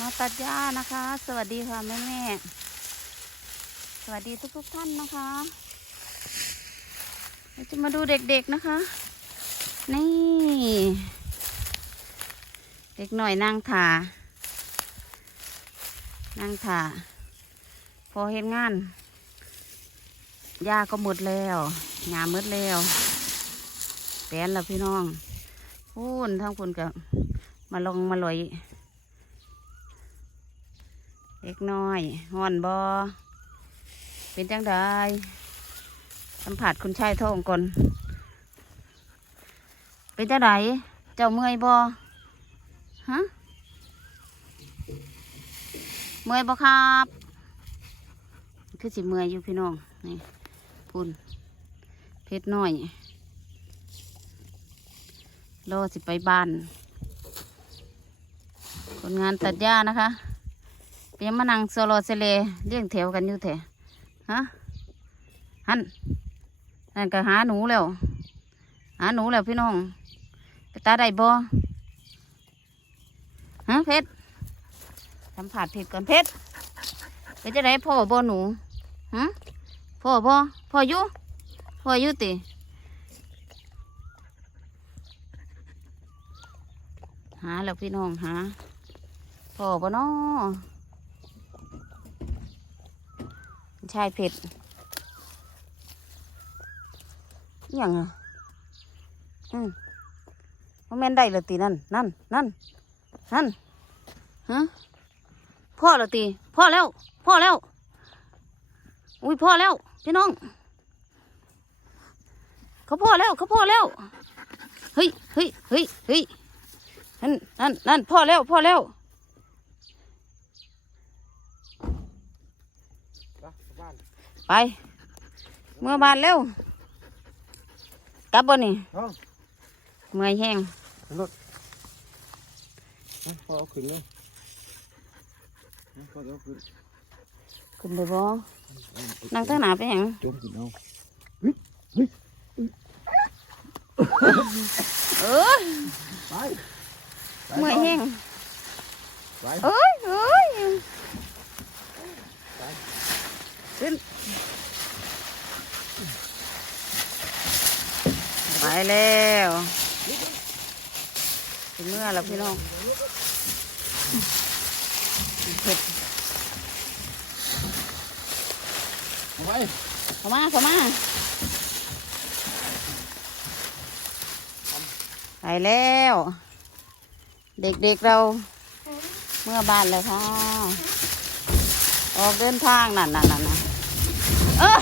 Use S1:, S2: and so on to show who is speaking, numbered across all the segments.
S1: มาตัดหญ้านะคะ สวัสดีค่ะแม่แม่สวัสดีทุกทุกท่านนะคะ เราจะมาดูเด็กๆนะคะ นี่ เด็กหน่อยนั่งถ่านั่งถ่าพอเห็นงานหญ้าก็หมดแล้วงามหมดแล้วแปลนแล้วพี่น้องพูนทั้งพูนกับมาลงมาลอย เล็กน้อยห่อนบอเป็นจังไดสัมผัสคุณชายทองก่อนเป็นจังไดเจ้าเมื่อยบอฮะเมื่อยบอครับคือสิเมื่อยอยู่พี่น้องนี่พุ่นเพชรน้อยรอสิไปบ้าน คนงานตัดหญ้านะคะ เปียมานั่งโซโลเซเลเลี้ยงแถวกันอยู่แถฮะหันนั่นก็หาหนูแล้ว หาหนูแล้วพี่น้องไปตาได้บ่ฮะเพชรสัมผัสเพชรก่อนเพชรไปจะได้พ่อบ่หนูฮะพ่อบ่พ่ออยู่พ่ออยู่ติหาแล้วพี่น้องหาพ่อบ่น้อ ชายเผ็ดอย่างอะอืมว่าแม่นได้เลยตีนั่นนั่นนั่นนั่นฮะพ่อเลยตีพ่อแล้ว พ่อแล้ว อุ้ยพ่อแล้ว พี่น้อง เขาพ่อแล้ว เขาพ่อแล้ว เฮ้ยเฮ้ยเฮ้ยเฮ้ยนั่นนั่นนั่นพ่อแล้ว พ่อแล้ว
S2: บ้าน
S1: ไป เมื่อบ้านเร็วกลับบ่นี่
S2: น้อง
S1: เมื่อยแห้ง
S2: รถพอเอาขึ้นเลยพอเอาขึ้น
S1: ขึ้นไปบ่นั่งตั้งหนาไปแหง
S2: จมขึ้นเอา
S1: เอ้ย
S2: ไป
S1: เมื่อยแห้ง
S2: ไป
S1: เอ้ยเอ้ย ขึ้น ไปแล้วถึงเมื่อแล้วพี่น้องเผ็ด
S2: เอาไป
S1: เข้ามาเข้ามาไปแล้ว เด็กๆเรา เมื่อบ้านเลยค่ะ ออกเดินทางนั่นนั่นนั่นน่ะ เออ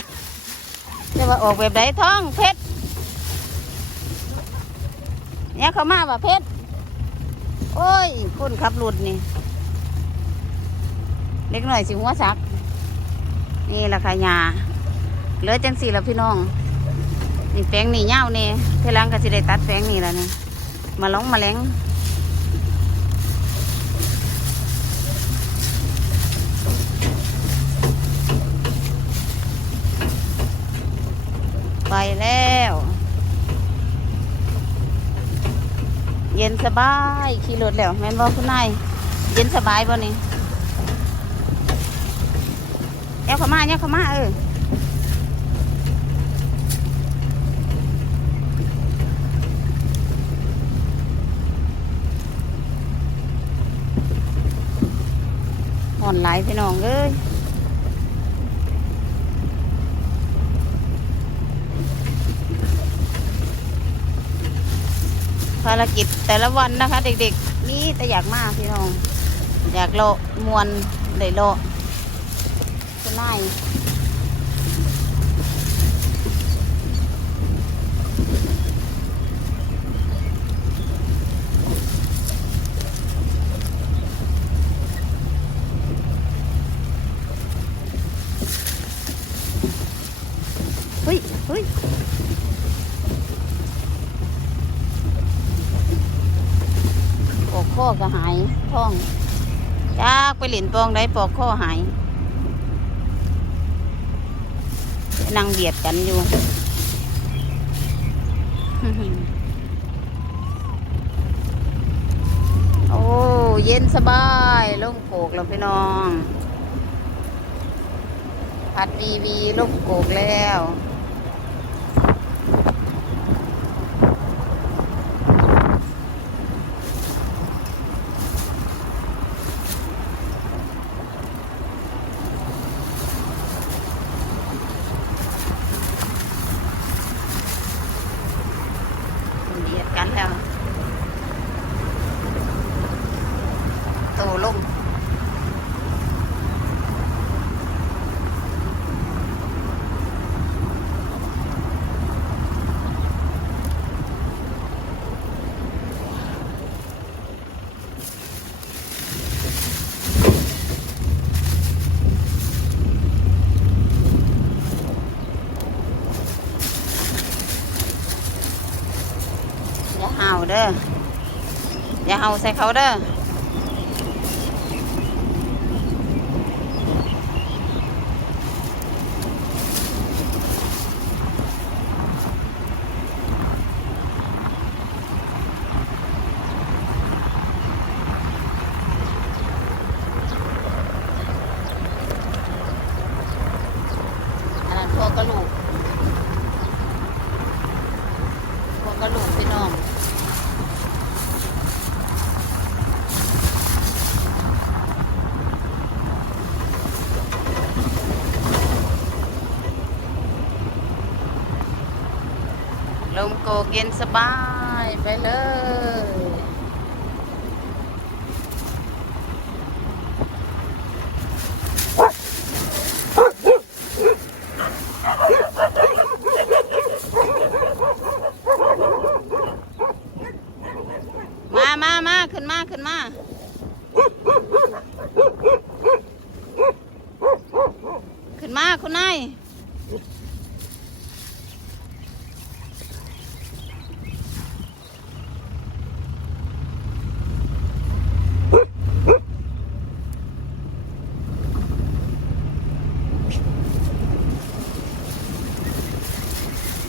S1: จะว่าออกแบบไหนท้องเพชรเนี่ยเขามาว่าเพชรโอ้ย คนขับรถนี่เล็กหน่อยสิหัวสัก นี่ราคายาเหลือจังสี่แล้วพี่น้อง นี่แปลงนี่เง่าวนี่ยเทลังก็สิได้ตัดแปลงนี่แล้วนี่มาล้งมาแรงไปแล้ว เย็นสบายขี่รถแล้วแม่นบ่คุณนายเย็นสบายบ่นี่แยวเข้ามาแยเข้ามาเอออ่อนไหลพี่น้องเอ้ยารกิจแต่ละวันนะคะ เด็กๆ นี่แต่อยากมากพี่น้อง อยากโลมวนได้โลาะคุณนายเฮ้ยเฮ้ยป อกข้อก็หายท้องจาก ไปหลินปองได้ปอกข้อหายนั่งเบียดกันอยู่โอ้เย็นสบายลงโกกแล้วพี่น้อง พัดวีวีลงโกกแล้ว เบียดกันแล้วโตลงอย่า เห่าเด้ออย่าเอาใส่เขาเด้อ อันนั้นพวกกระลูกพวกกระลูกพี่น้อง ลม โกกเย็นสบายไปเลย มามามาขึ้นมา ขึ้นมาขึ้นมาคุณนาย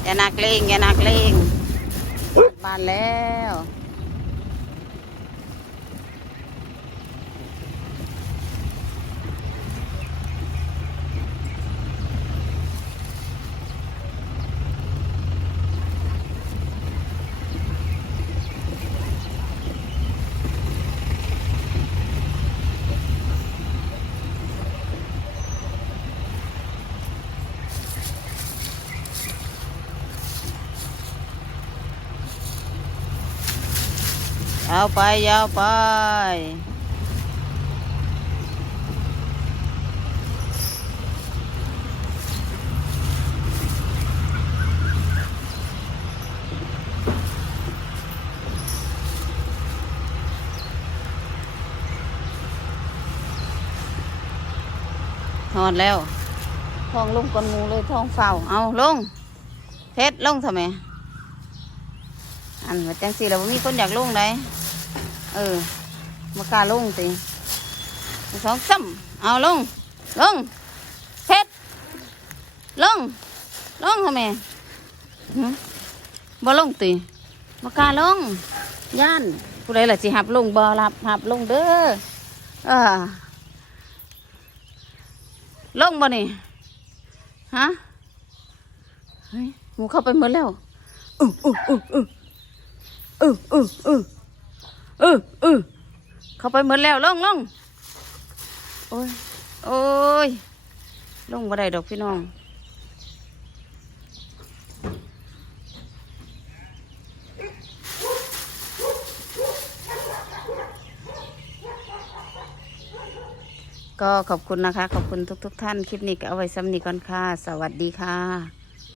S1: อย่านักเลงอย่านักเลงบ้านแล้ว ยาวไปยาวไปหอดแล้วท้องลงก้นหมูเลยท้องเฝ้า เอาลงเพชรลงทำไมอันว่าจังสีแล้วมีคนอยากลงได้ เออมากาลงติสองซ้ำเอาลง ลงเพชรลง ลงทำไมบ่ลงติมากาลง ย่านผู้ใดล่ะสิหับลงบ่รับหับลงเด้อเออลงบ่นี่ฮะเฮ้ยหมูเข้าไปหมดแล้วอู้อู้อู้อู้เออเออเออ เออเออเข้าไปหมดแล้วลงลงโอ้ยโอ้ยลงบ่ได้ดอกพี่น้องก็ขอบคุณนะคะ ขอบคุณทุก ๆ ท่าน คลิปนี้ก็เอาไว้ซ้ำนี้ก่อนค่ะ สวัสดีค่ะ